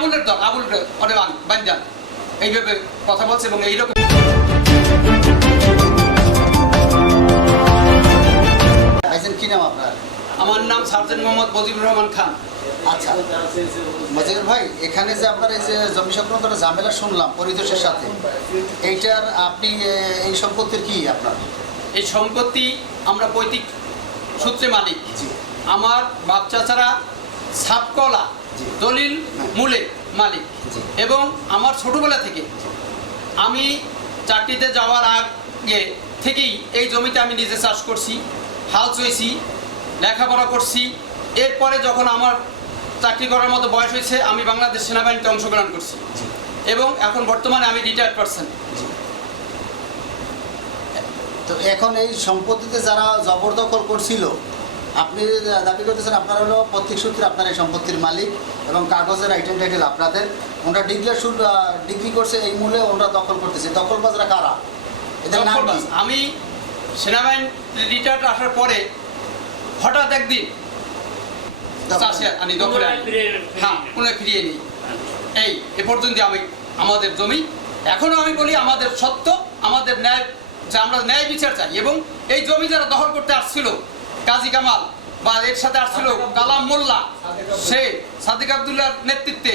আবুলের দল আবুল বাঞ্জান এইভাবে কথা বলছে এবং এইরকম ভাইজান কি নাম আপনার? আমার নাম সার্জেন্ট মোহাম্মদ মজিবুর রহমান খান। আচ্ছা ভাই এখানে যে আপনার এই যে জমি সংক্রান্ত ঝামেলা শুনলাম পরিদোষের সাথে এইটার আপনি এই সম্পত্তির কি আপনার? এই সম্পত্তি আমরা পৈতৃক সূত্রে মালিক। আমার বাপ চাচারা সাপকলা দলিল মূলে মালিক। এবং আমার ছোটবেলা থেকে আমি চাকরিতে যাওয়ার আগে থেকেই এই জমিতে আমি নিজে চাষ করছি হাল চইছি লেখাপড়া করছি। এরপরে যখন আমার চাকরি করার মতো বয়স হয়েছে আমি বাংলাদেশ সেনাবাহিনীতে অংশগ্রহণ করছি। এবং এখন বর্তমানে আমি রিটায়ার্ড পারসন তো এখন এই সম্পত্তিতে যারা জবরদখল করছিল আপনি দাবি করতেছেন আপনারা হলো প্রত্যেক সূত্রে আপনার এই সম্পত্তির মালিক এবং কাগজের আইটেম টাইটেল আপনাদের। ওনারা ডিগ্রি ডিগ্রি করছে এই মূল্যে ওনারা দখল করতেছে। দখলবাজরা কারা? এদের নাম আমি সেনাবাহিনী রিটায়ার্ড আসার পরে হঠাৎ একদিন দখলে হ্যাঁ পুনরায় ফিরিয়ে নিই এই এ পর্যন্ত আমি আমাদের জমি এখনও আমি বলি আমাদের সত্য আমাদের ন্যায় যে আমরা ন্যায় বিচার চাই এবং এই জমি যারা দখল করতে আসছিল কাজী কামাল বা এর সাথে আসছিল কালাম মোল্লা। সে সাদিক আবদুল্লাহর নেতৃত্বে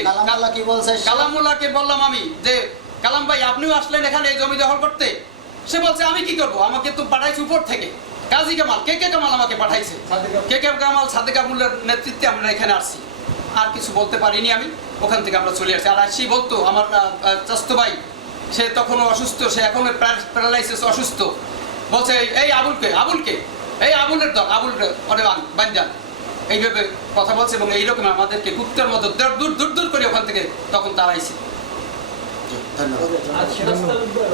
কালাম মোল্লাকে বললাম আমি যে কালাম ভাই আপনিও আসলেন এখানে এই জমি দখল করতে? সে বলছে আমি কি করব? আমাকে তো পাঠাইছে উপর থেকে। কাজী কামাল কে কে কামাল আমাকে পাঠাইছে? কে কে কামাল সাদেক আবুল্লার নেতৃত্বে আমরা এখানে আসছি। আর কিছু বলতে পারিনি আমি ওখান থেকে আমরা চলে আসছি। আর আসি বলতো আমার চাস্ত ভাই সে তখনও অসুস্থ সে এখনও প্যারালাইসিস অসুস্থ। বলছে এই আবুলকে আবুলকে এই আবুলের দল আবুল অনে বাঞ্জান এইভাবে কথা বলছে এবং এইরকম আমাদেরকে কুত্তের মতো দূর দূর দূর দূর করে ওখান থেকে তখন তাড়াইছে। ধন্যবাদ।